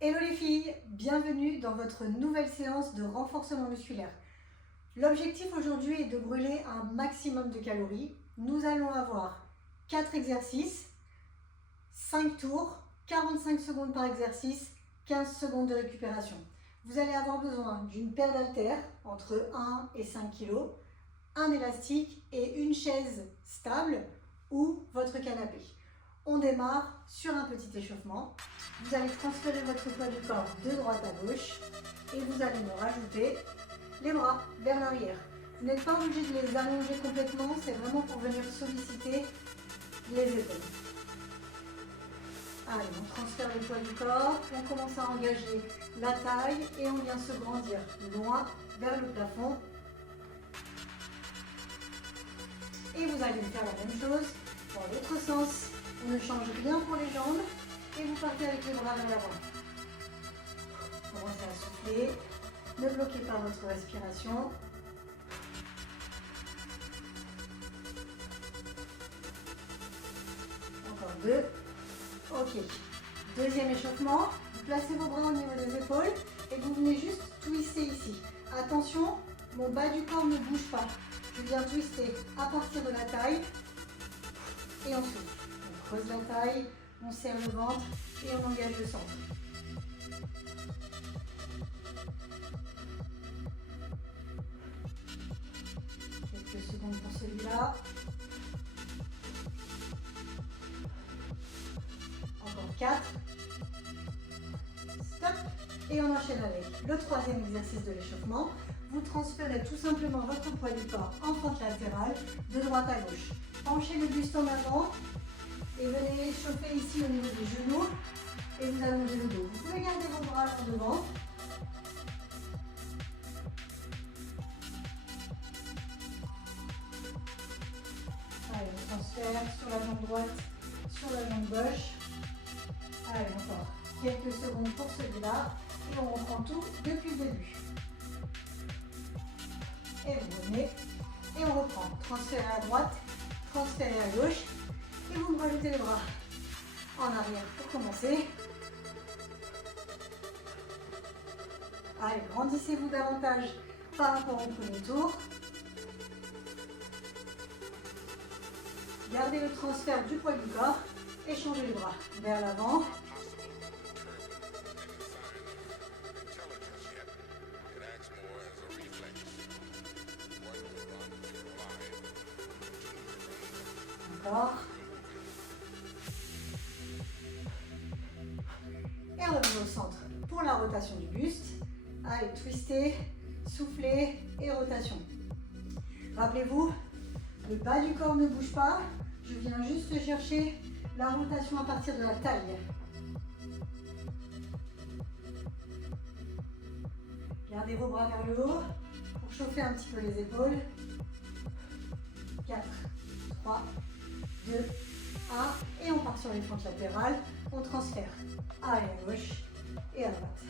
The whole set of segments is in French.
Hello les filles, bienvenue dans votre nouvelle séance de renforcement musculaire. L'objectif aujourd'hui est de brûler un maximum de calories. Nous allons avoir 4 exercices, 5 tours, 45 secondes par exercice, 15 secondes de récupération. Vous allez avoir besoin d'une paire d'haltères entre 1 et 5 kg, un élastique et une chaise stable ou votre canapé. On démarre sur un petit échauffement. Vous allez transférer votre poids du corps de droite à gauche et vous allez me rajouter les bras vers l'arrière. Vous n'êtes pas obligé de les allonger complètement, c'est vraiment pour venir solliciter les épaules. Allez, on transfère le poids du corps, on commence à engager la taille et on vient se grandir loin vers le plafond. Et vous allez faire la même chose dans l'autre sens. On ne change rien pour les jambes et vous partez avec les bras vers l'avant. Commencez à souffler, ne bloquez pas votre respiration. Encore 2. Ok. Deuxième échauffement. Vous placez vos bras au niveau des épaules et vous venez juste twister ici. Attention, mon bas du corps ne bouge pas. Je viens twister à partir de la taille et on souffle. On creuse la taille, on serre le ventre et on engage le centre. Quelques secondes pour celui-là. Encore 4. Stop. Et on enchaîne avec le troisième exercice de l'échauffement. Vous transférez tout simplement votre poids du corps en fente latérale, de droite à gauche. Penchez le buste en avant et venez chauffer ici au niveau des genoux et vous allongez le dos. Vous pouvez garder vos bras en devant. Allez, on transfère sur la jambe droite, sur la jambe gauche. Allez, encore quelques secondes pour celui-là et on reprend tout depuis le début. Et vous revenez et on reprend. Transférez à droite, transférez à gauche et vous me rajoutez les bras en arrière pour commencer. Allez, grandissez-vous davantage par rapport au premier tour. Gardez le transfert du poids du corps et changez les bras vers l'avant. Encore. Et on revient au centre pour la rotation du buste. Allez, twistez, soufflez et rotation. Rappelez-vous, le bas du corps ne bouge pas. Je viens juste chercher la rotation à partir de la taille. Gardez vos bras vers le haut pour chauffer un petit peu les épaules. 4, 3, 2, 1 et on part sur les fentes latérales. On transfère à la gauche et à droite.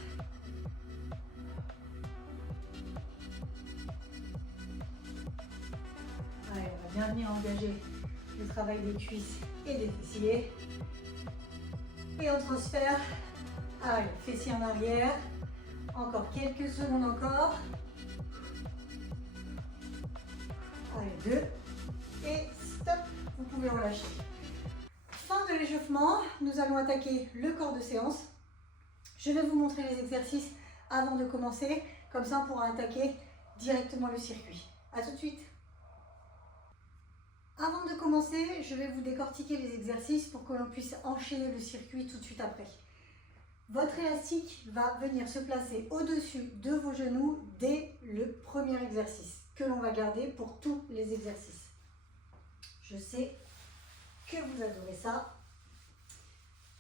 Allez, on va bien venir engager le travail des cuisses et des fessiers. Et on transfère. Allez, fessiers en arrière. Encore quelques secondes encore. Allez, 2. Et stop, vous pouvez relâcher. Fin de l'échauffement, nous allons attaquer le corps de séance. Je vais vous montrer les exercices avant de commencer. Comme ça, on pourra attaquer directement le circuit. A tout de suite. Avant de commencer, je vais vous décortiquer les exercices pour que l'on puisse enchaîner le circuit tout de suite après. Votre élastique va venir se placer au-dessus de vos genoux dès le premier exercice que l'on va garder pour tous les exercices. Je sais que vous adorez ça.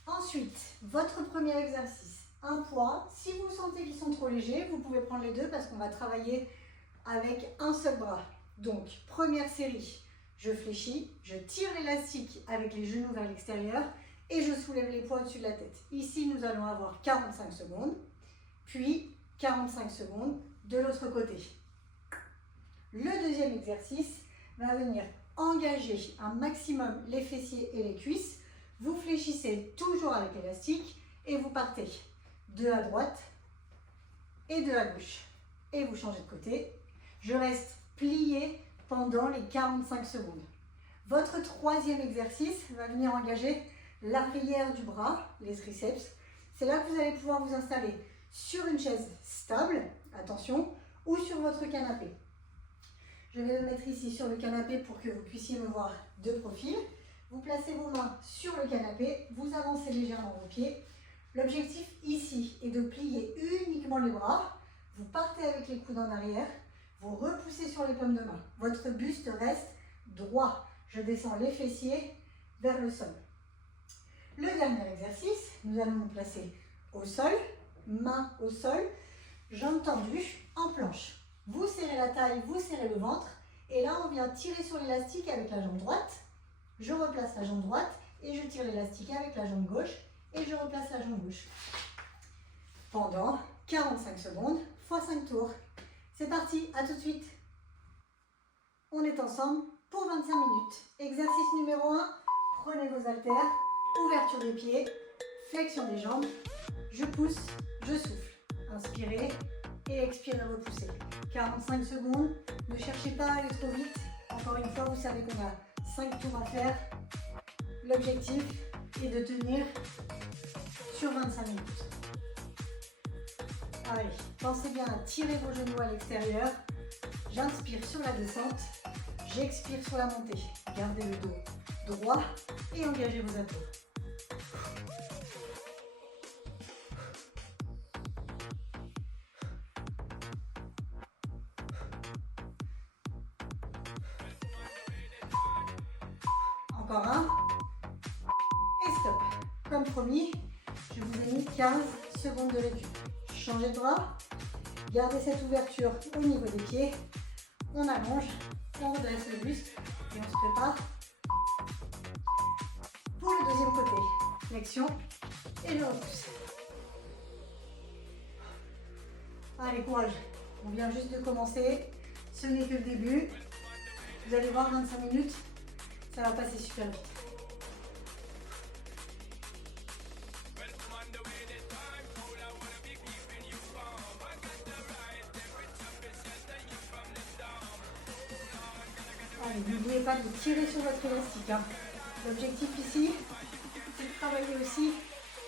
Ensuite, votre premier exercice, un poids. Si vous sentez qu'ils sont trop légers, vous pouvez prendre les deux parce qu'on va travailler avec un seul bras. Donc, première série. Je fléchis, je tire l'élastique avec les genoux vers l'extérieur et je soulève les poids au-dessus de la tête. Ici, nous allons avoir 45 secondes, puis 45 secondes de l'autre côté. Le deuxième exercice va venir engager un maximum les fessiers et les cuisses. Vous fléchissez toujours avec l'élastique et vous partez 2 à droite et 2 à gauche. Et vous changez de côté. Je reste plié pendant les 45 secondes. Votre troisième exercice va venir engager l'arrière du bras, les triceps. C'est là que vous allez pouvoir vous installer sur une chaise stable, attention, ou sur votre canapé. Je vais me mettre ici sur le canapé pour que vous puissiez me voir de profil. Vous placez vos mains sur le canapé, vous avancez légèrement vos pieds. L'objectif ici est de plier uniquement les bras. Vous partez avec les coudes en arrière, vous repoussez sur les paumes de main. Votre buste reste droit. Je descends les fessiers vers le sol. Le dernier exercice, nous allons nous placer au sol, mains au sol, jambes tendues en planche. Vous serrez la taille, vous serrez le ventre. Et là, on vient tirer sur l'élastique avec la jambe droite. Je replace la jambe droite et je tire l'élastique avec la jambe gauche. Et je replace la jambe gauche. Pendant 45 secondes, x 5 tours. C'est parti, à tout de suite. On est ensemble pour 25 minutes. Exercice numéro 1, prenez vos haltères, ouverture des pieds, flexion des jambes. Je pousse, je souffle. Inspirez et expirez, repoussez. 45 secondes, ne cherchez pas à aller trop vite. Encore une fois, vous savez qu'on a 5 tours à faire. L'objectif est de tenir sur 25 minutes. Allez, pensez bien à tirer vos genoux à l'extérieur. J'inspire sur la descente, j'expire sur la montée. Gardez le dos droit et engagez vos abdos. Encore un. Et stop. Comme promis, je vous ai mis 15 secondes de récup. Changez de bras. Gardez cette ouverture au niveau des pieds. On allonge, on redresse le buste et on se prépare pour le deuxième côté. Flexion et je repousse. Allez, courage. On vient juste de commencer. Ce n'est que le début. Vous allez voir, 25 minutes, ça va passer super vite. Allez, n'oubliez pas de tirer sur votre élastique. L'objectif ici, c'est de travailler aussi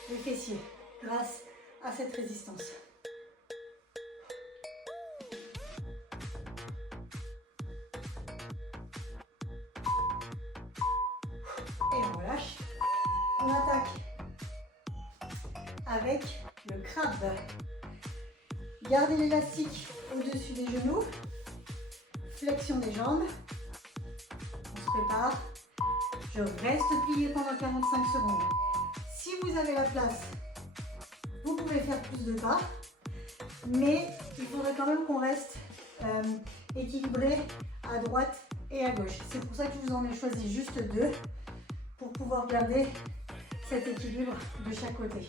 les fessiers grâce à cette résistance. Et on relâche. On attaque avec le crabe. Gardez l'élastique au-dessus des genoux. Flexion des jambes. On se prépare. Je reste plié pendant 45 secondes. Si vous avez la place, vous pouvez faire plus de pas. Mais il faudrait quand même qu'on reste équilibré à droite et à gauche. C'est pour ça que je vous en ai choisi juste 2 pour pouvoir garder cet équilibre de chaque côté.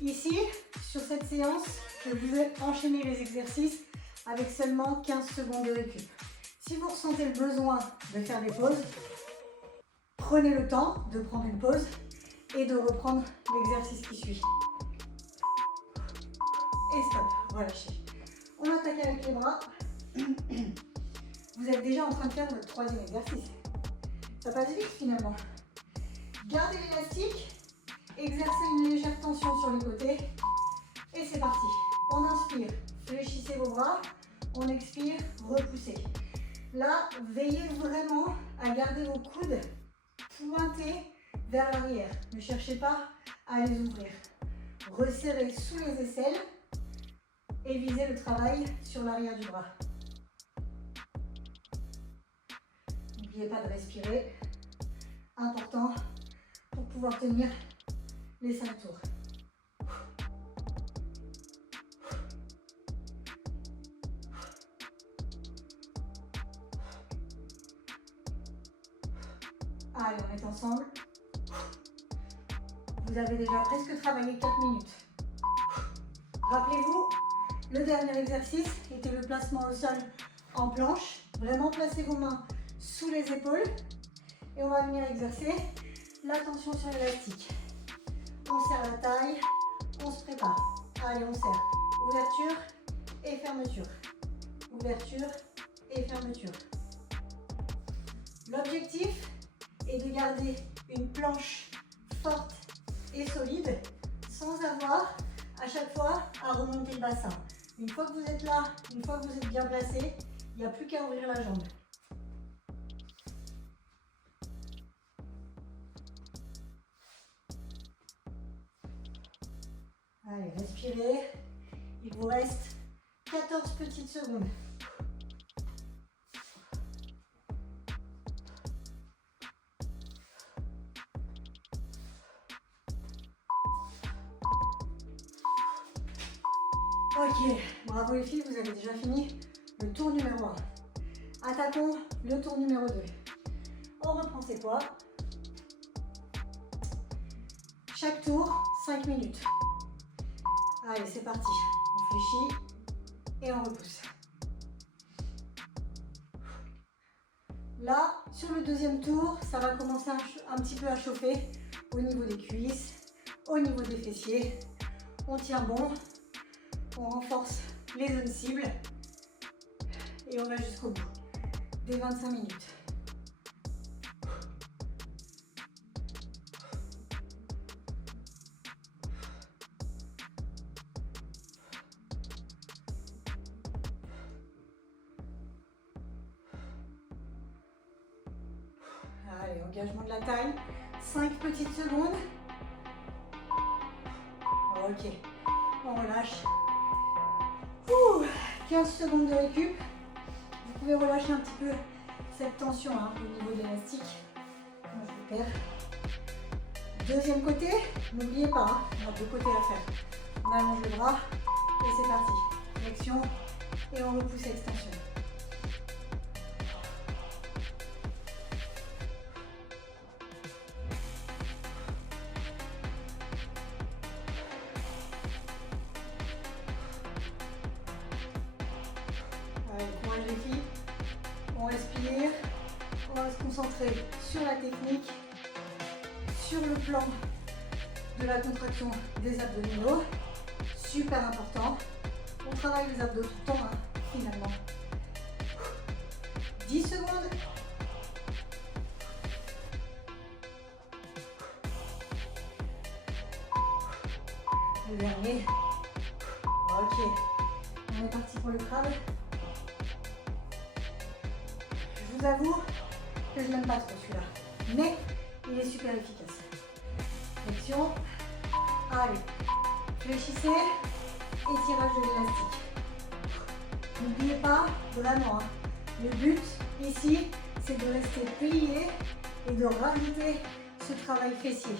Ici, sur cette séance, je vous ai enchaîné les exercices avec seulement 15 secondes de récup. Si vous ressentez le besoin de faire des pauses, prenez le temps de prendre une pause et de reprendre l'exercice qui suit. Et stop, relâchez. On attaque avec les bras. Vous êtes déjà en train de faire votre troisième exercice. Ça passe vite finalement. Gardez l'élastique, exercez une légère tension sur les côtés. Et c'est parti. On inspire, fléchissez vos bras. On expire, repoussez. Là, veillez vraiment à garder vos coudes pointés vers l'arrière. Ne cherchez pas à les ouvrir. Resserrez sous les aisselles et visez le travail sur l'arrière du bras. N'oubliez pas de respirer. Important pour pouvoir tenir les 5 tours. Allez, on est ensemble. Vous avez déjà presque travaillé 4 minutes. Rappelez-vous, le dernier exercice était le placement au sol en planche. Vraiment, placez vos mains sous les épaules. Et on va venir exercer la tension sur l'élastique. On serre la taille, on se prépare. Allez, on serre. Ouverture et fermeture. Ouverture et fermeture. L'objectif est de garder une planche forte et solide sans avoir à chaque fois à remonter le bassin. Une fois que vous êtes là, une fois que vous êtes bien placé, il n'y a plus qu'à ouvrir la jambe. Allez, respirez. Il vous reste 14 petites secondes. Ok, bravo les filles, vous avez déjà fini le tour numéro 1. Attaquons le tour numéro 2. On reprend ses poids. Chaque tour, 5 minutes. Allez, c'est parti. On fléchit et on repousse. Là, sur le deuxième tour, ça va commencer un petit peu à chauffer au niveau des cuisses, au niveau des fessiers. On tient bon, on renforce les zones cibles et on va jusqu'au bout des 25 minutes. Allez, engagement de la taille, 5 petites secondes. Ok, on relâche. 15 secondes de récup. Vous pouvez relâcher un petit peu cette tension au niveau de l'élastique. Moi, je le perds. Deuxième côté, n'oubliez pas, on a deux côtés à faire. On allonge le bras et c'est parti. Flexion et on repousse extension. Courage les filles, on respire, on va se concentrer sur la technique, sur le plan de la contraction des abdominaux, super important, on travaille les abdos tout le temps finalement. 10 secondes. Le dernier, ok, on est parti pour le crabe. Je vous avoue que je n'aime pas trop celui-là, mais il est super efficace. Flexion, allez, fléchissez, étirage de l'élastique. N'oubliez pas, vraiment, le but ici, c'est de rester plié et de rajouter ce travail fessier.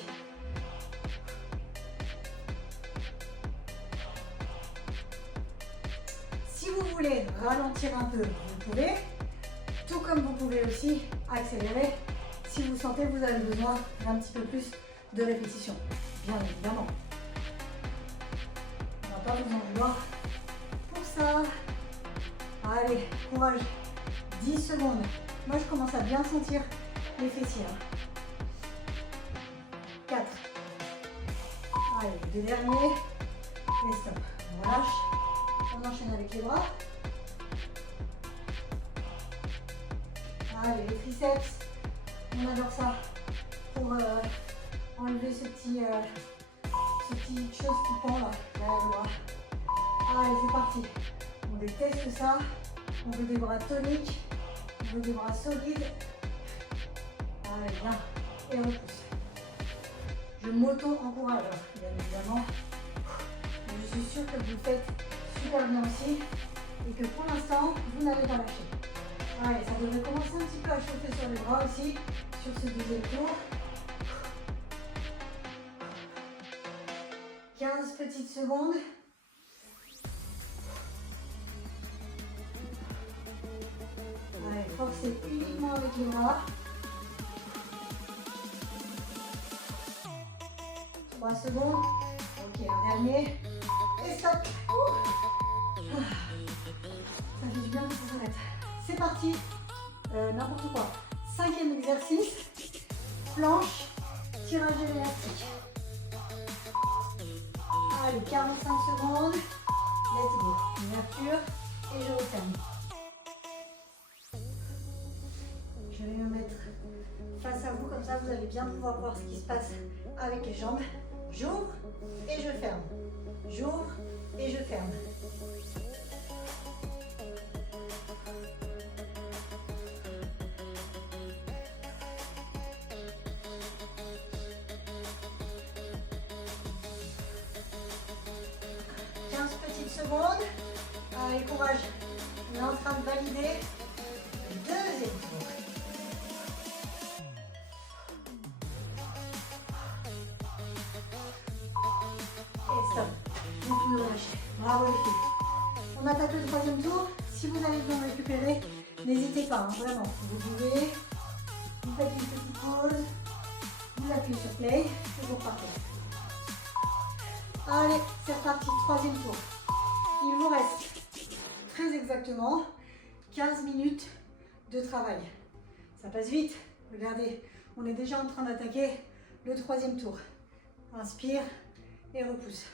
Si vous voulez ralentir un peu, vous pouvez. Tout comme vous pouvez aussi accélérer si vous sentez que vous avez besoin d'un petit peu plus de répétition, bien évidemment. On ne va pas vous en vouloir pour ça. Allez, courage. 10 secondes. Moi, je commence à bien sentir les fessiers. 4. Allez, les deux derniers. Et stop. On relâche. On enchaîne avec les bras. Allez, les triceps, on adore ça pour enlever ce petit chose qui pend là, derrière le bras. Allez, c'est parti. On déteste ça. On veut des bras toniques, on veut des bras solides. Allez, bien. Et on repousse. Je m'auto-encourage, bien évidemment. Je suis sûre que vous le faites super bien aussi et que pour l'instant, vous n'avez pas lâché. Allez, ça devrait commencer un petit peu à chauffer sur les bras aussi, sur ce deuxième tour. 15 petites secondes. Allez, forcez uniquement avec les bras. 3 secondes. Ok, un dernier. Et stop. Ça fait du bien que ça s'arrête. parti. N'importe quoi. 5e exercice. Planche, tirage élastique. Allez, 45 secondes. Let's go. Ouverture et je referme. Je vais me mettre face à vous, comme ça vous allez bien pouvoir voir ce qui se passe avec les jambes. J'ouvre et je ferme. J'ouvre et je ferme. Secondes. Allez, courage. On est en train de valider le deuxième tour. Et stop. Donc vous le lâchez. Bravo les filles. On attaque le troisième tour. Si vous avez besoin de récupérer, n'hésitez pas, hein, vraiment. Vous pouvez, vous faites une petite pause, vous appuyez sur play, toujours parfait. Allez, c'est reparti, troisième tour. Il vous reste très exactement 15 minutes de travail. Ça passe vite. Regardez, on est déjà en train d'attaquer le troisième tour. Inspire et repousse.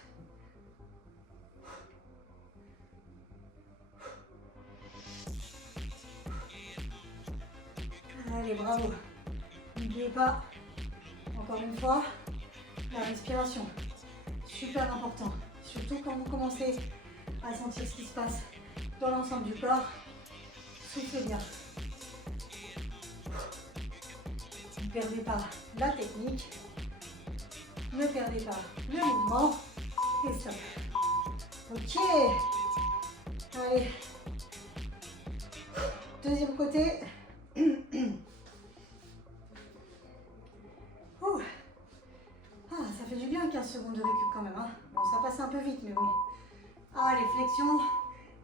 Allez, bravo. N'oubliez pas, encore une fois, la respiration. Super important. Surtout quand vous commencez à sentir ce qui se passe dans l'ensemble du corps. Soufflez bien. Ne perdez pas la technique. Ne perdez pas le mouvement. Et stop. Ok. Allez. Deuxième côté. Ouh. Ah, ça fait du bien 15 secondes de récup quand même. Hein. Bon, ça passe un peu vite, mais oui. Allez, flexion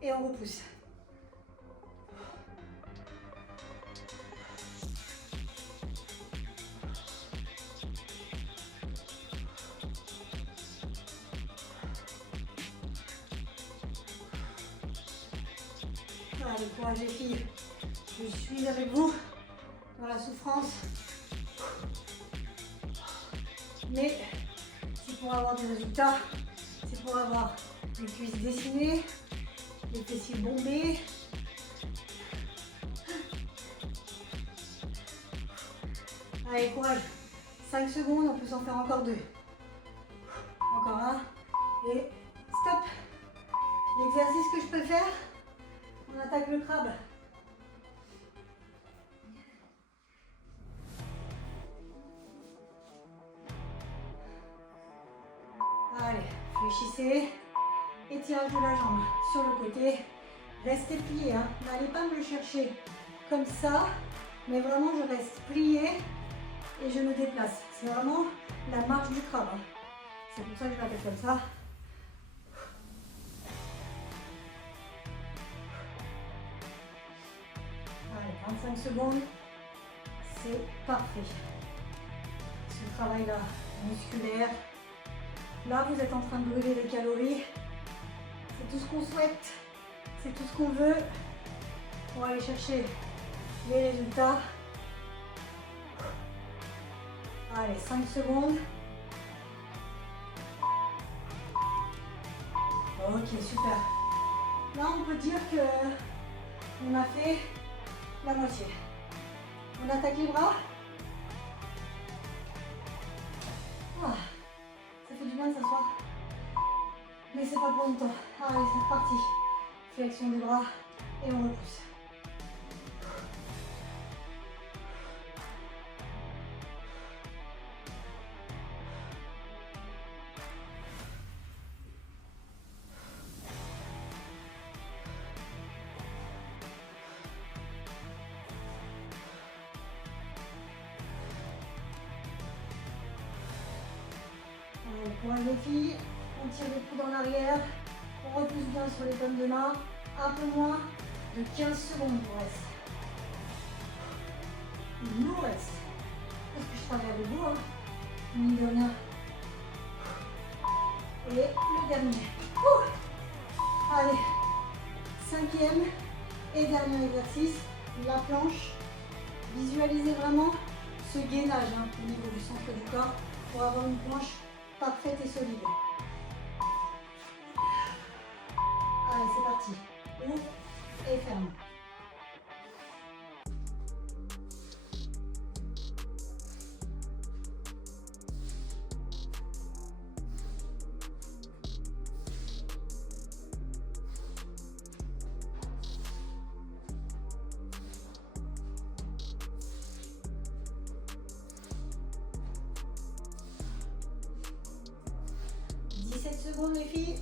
et on repousse. Allez, courage les filles. Je suis avec vous dans la souffrance. Mais c'est pour avoir des résultats, c'est pour avoir les cuisses dessinées, les fessiers bombés. Allez, courage. 5 secondes, on peut s'en faire encore 2. Encore un. Et stop. L'exercice que je peux faire, on attaque le crabe. Allez, fléchissez. Étirage de la jambe sur le côté. Restez plié, hein. N'allez pas me le chercher comme ça, mais vraiment je reste plié et je me déplace. C'est vraiment la marche du crabe. Hein. C'est pour ça que je l'appelle comme ça. Allez, 25 secondes. C'est parfait. Ce travail-là, musculaire. Là, vous êtes en train de brûler les calories. C'est tout ce qu'on souhaite. C'est tout ce qu'on veut pour aller chercher les résultats. Allez, 5 secondes. Ok, super. Là, on peut dire que on a fait la moitié. On attaque les bras. Ah, ça fait du bien de s'asseoir. Mais c'est pas pour longtemps. Allez, c'est reparti. Flexion des bras et on repousse. Pour les filles, on tire les coudes en arrière, on repousse bien sur les pommes de main, un peu moins de 15 secondes pour reste. Il nous reste, parce que je travaille avec vous, hein, mine de rien. Et le dernier. Ouh. Allez, 5e et dernier exercice. la planche. Visualisez vraiment ce gainage au niveau du centre du corps pour avoir une planche parfaite et solide. Allez, c'est parti. Ouvre et ferme. Les filles,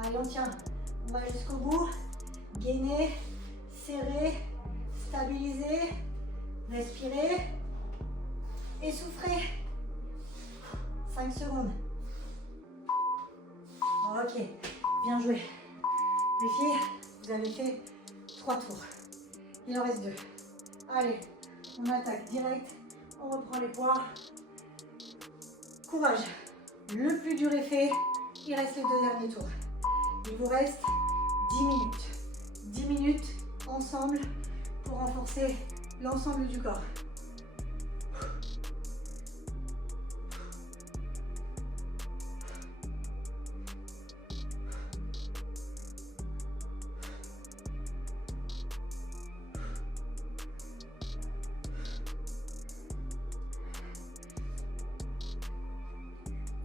allez on tient, on va jusqu'au bout, gainer, serrer, stabiliser, respirer, essouffler, 5 secondes, ok, bien joué, les filles, vous avez fait 3 tours, il en reste 2, allez, on attaque direct, on reprend les poids, courage, le plus dur est fait. Il reste les 2 derniers tours. Il vous reste 10 minutes. 10 minutes ensemble pour renforcer l'ensemble du corps.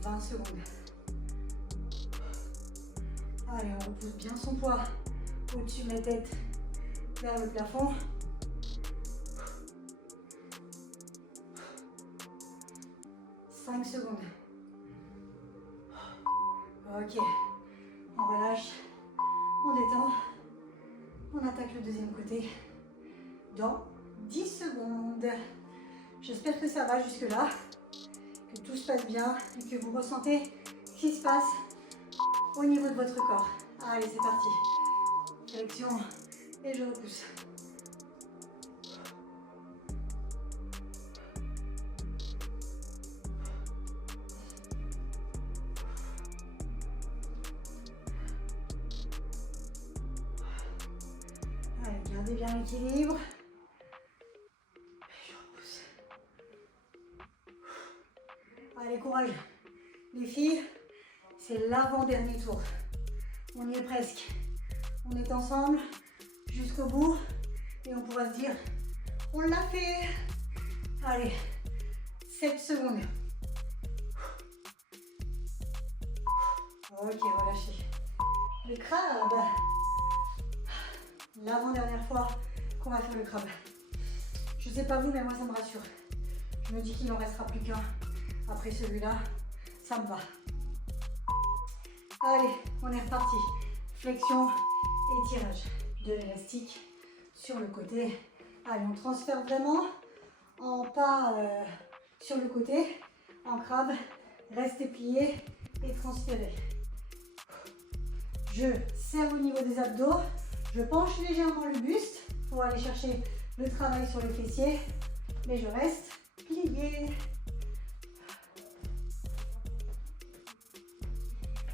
« 20 secondes. Allez, on repousse bien son poids au-dessus de la tête vers le plafond. 5 secondes. Ok, on relâche, on détend, on attaque le deuxième côté dans 10 secondes. J'espère que ça va jusque-là, que tout se passe bien et que vous ressentez ce qui se passe au niveau de votre corps. Allez, c'est parti. Flexion et je repousse. Allez, gardez bien l'équilibre. Et je repousse. Allez, courage. Les filles, c'est l'avant-dernier tour. On y est presque. On est ensemble jusqu'au bout et on pourra se dire on l'a fait. Allez, 7 secondes. Ok, relâchez. Le crabe. L'avant-dernière fois qu'on va faire le crabe. Je sais pas vous, mais moi ça me rassure. Je me dis qu'il n'en restera plus qu'un. Après celui-là, ça me va. Allez, on est reparti. Flexion et tirage de l'élastique sur le côté. Allez, on transfère vraiment en pas sur le côté, en crabe. Restez plié et transférez. Je serre au niveau des abdos. Je penche légèrement le buste pour aller chercher le travail sur les fessiers. Mais je reste plié.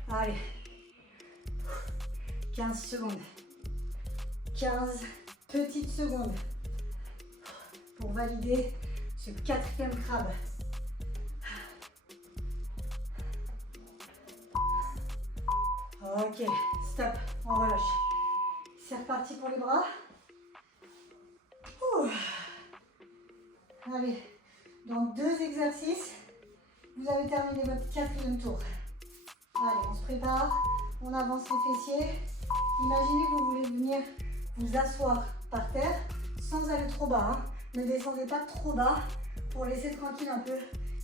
Allez, 15 secondes, 15 petites secondes pour valider ce 4e crabe. Ok, stop, on relâche. C'est reparti pour les bras. Ouh. Allez, dans 2 exercices, vous avez terminé votre 4e tour. Allez, on se prépare, on avance les fessiers. Imaginez que vous voulez venir vous asseoir par terre sans aller trop bas. Hein. Ne descendez pas trop bas pour laisser tranquille un peu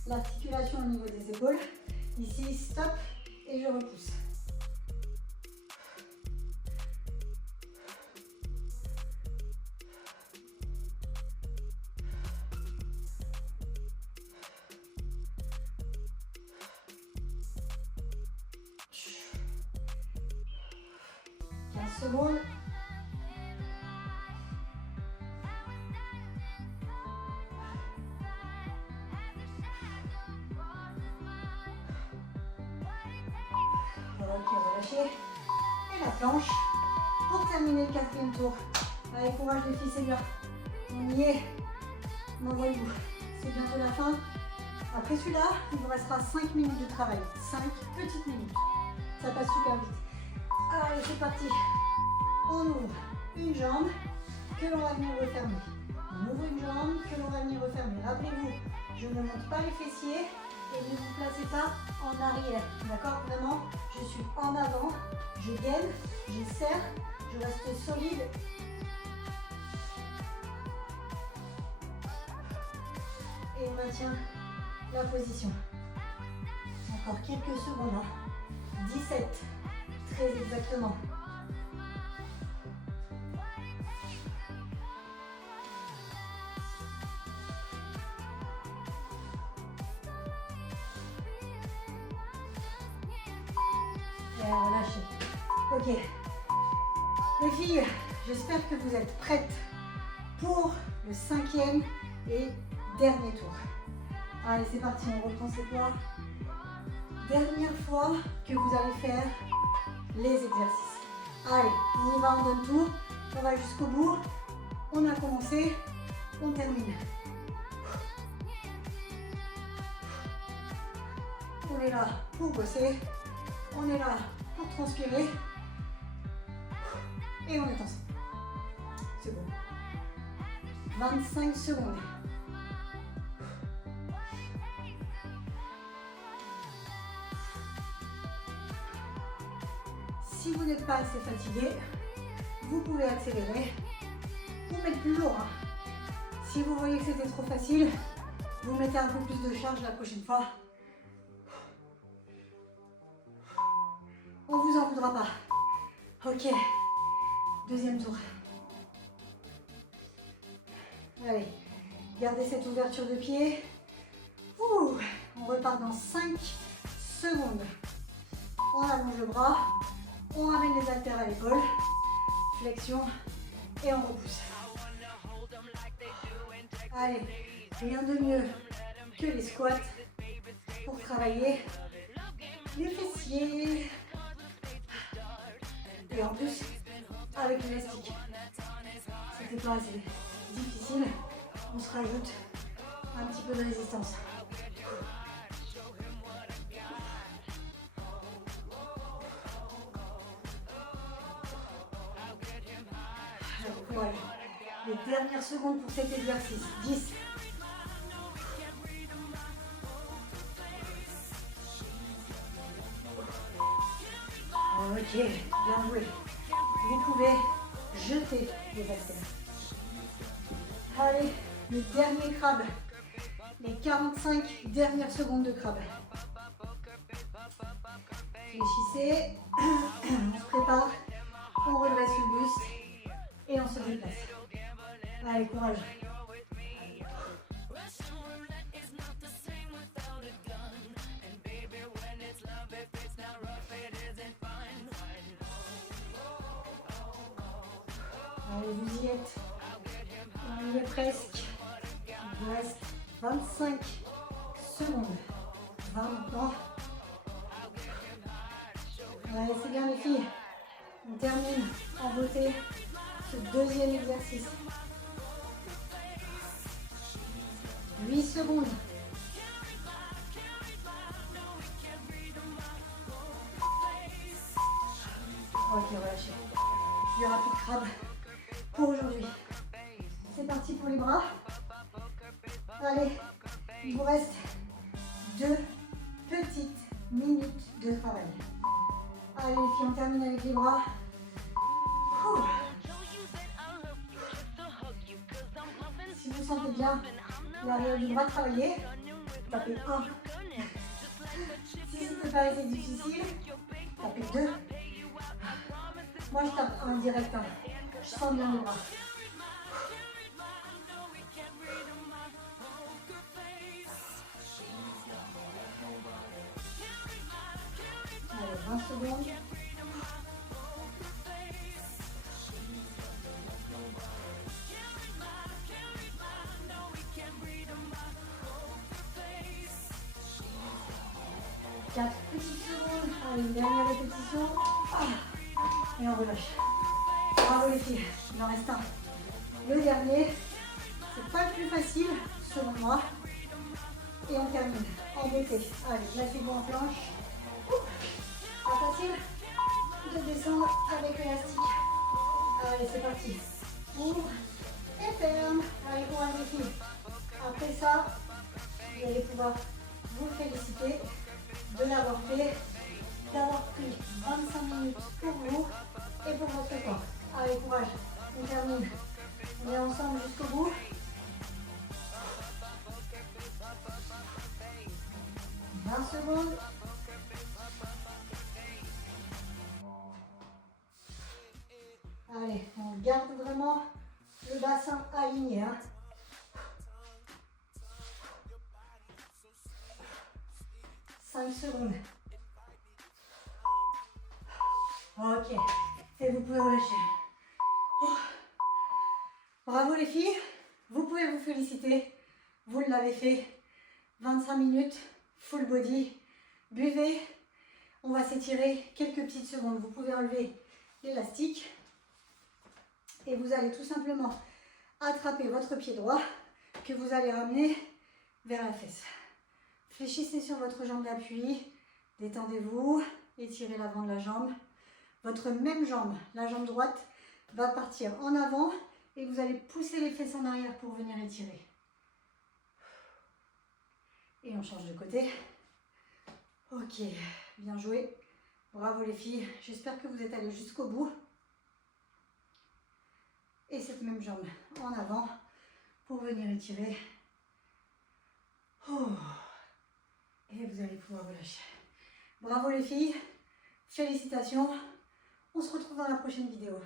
l'articulation au niveau des épaules. Ici, stop et je repousse. Secondes. Ok, relâchez. Et la planche pour terminer le 4e tour. Allez, courage les filles, c'est bien. On y est. M'envoyez-vous. C'est bientôt la fin. Après celui-là, il vous restera 5 minutes de travail. 5 petites minutes. Ça passe super vite. Allez, c'est parti. On ouvre une jambe que l'on va venir refermer. On ouvre une jambe que l'on va venir refermer. Rappelez-vous, je ne monte pas les fessiers et ne vous placez pas en arrière. D'accord? Vraiment, je suis en avant, je gaine, je serre, je reste solide. Et on maintient la position. Encore quelques secondes. 17, très exactement. Et relâchez. Ok. Les filles, j'espère que vous êtes prêtes pour le 5e et dernier tour. Allez, c'est parti, on reprend ses poids. Dernière fois que vous allez faire les exercices. Allez, on y va, on donne tout. On va jusqu'au bout. On a commencé, on termine. On est là pour bosser. On est là pour transpirer. Et on est ensemble. C'est bon. 25 secondes. Si vous n'êtes pas assez fatigué, vous pouvez accélérer ou mettre plus lourd. Si vous voyez que c'était trop facile, vous mettez un peu plus de charge la prochaine fois. On vous en voudra pas. Ok, deuxième tour. Allez, gardez cette ouverture de pied. Ouh, on repart dans 5 secondes. On allonge le bras, on ramène les haltères à l'épaule, flexion et on repousse. Allez, rien de mieux que les squats pour travailler les fessiers. Et en plus, avec l'élastique. C'était pas assez difficile, on se rajoute un petit peu de résistance. Voilà. Les dernières secondes pour cet exercice. 10. Ok, bien joué. Vous pouvez jeter les haltères. Allez, le dernier crabe. Les 45 dernières secondes de crabe. Réfléchissez. On se prépare. On redresse le buste. Et on se déplace. Allez, courage. Allez, vous y êtes. On y est presque. Il vous reste 25 secondes. 20 maintenant. Allez, c'est bien les filles. On termine en beauté ce deuxième exercice. 8 secondes. Ok, relâchez. Il n'y aura plus de crabe pour aujourd'hui. C'est parti pour les bras. Allez, il vous reste 2 petites minutes de travail. Allez les filles, on termine avec les bras. Ouh. Si vous sentez bien l'arrière du bras travailler, tapez 1. Si ce n'est pas assez difficile, tapez 2. Moi je tape 1 direct. Je sens bien les bras. Allez, 20 secondes. Quatre petites secondes. Allez, une dernière répétition. Et on relâche. Bravo les filles. Il en reste un. Le dernier. C'est pas le plus facile, selon moi. Et on termine en beauté. Allez, placez-vous en planche. Pas facile de descendre avec l'élastique. Allez, c'est parti. Ouvre et ferme. Allez, pour un défi. Après ça, vous allez pouvoir vous féliciter de l'avoir fait, d'avoir pris 25 minutes pour vous et pour votre corps. Allez, courage. On termine. On est ensemble jusqu'au bout. « 20 secondes. Allez, on garde vraiment le bassin aligné. Hein. Cinq secondes. Ok. Et vous pouvez relâcher. Oh. Bravo les filles. Vous pouvez vous féliciter. Vous l'avez fait. 25 minutes. Full body. Buvez. On va s'étirer quelques petites secondes. Vous pouvez enlever l'élastique. Et vous allez tout simplement attraper votre pied droit que vous allez ramener vers la fesse. Fléchissez sur votre jambe d'appui. Détendez-vous. Étirez l'avant de la jambe. Votre même jambe, la jambe droite, va partir en avant et vous allez pousser les fesses en arrière pour venir étirer. Et on change de côté. Ok, bien joué. Bravo les filles. J'espère que vous êtes allées jusqu'au bout. Et cette même jambe en avant pour venir étirer. Oh. Et vous allez pouvoir relâcher. Bravo les filles. Félicitations. On se retrouve dans la prochaine vidéo.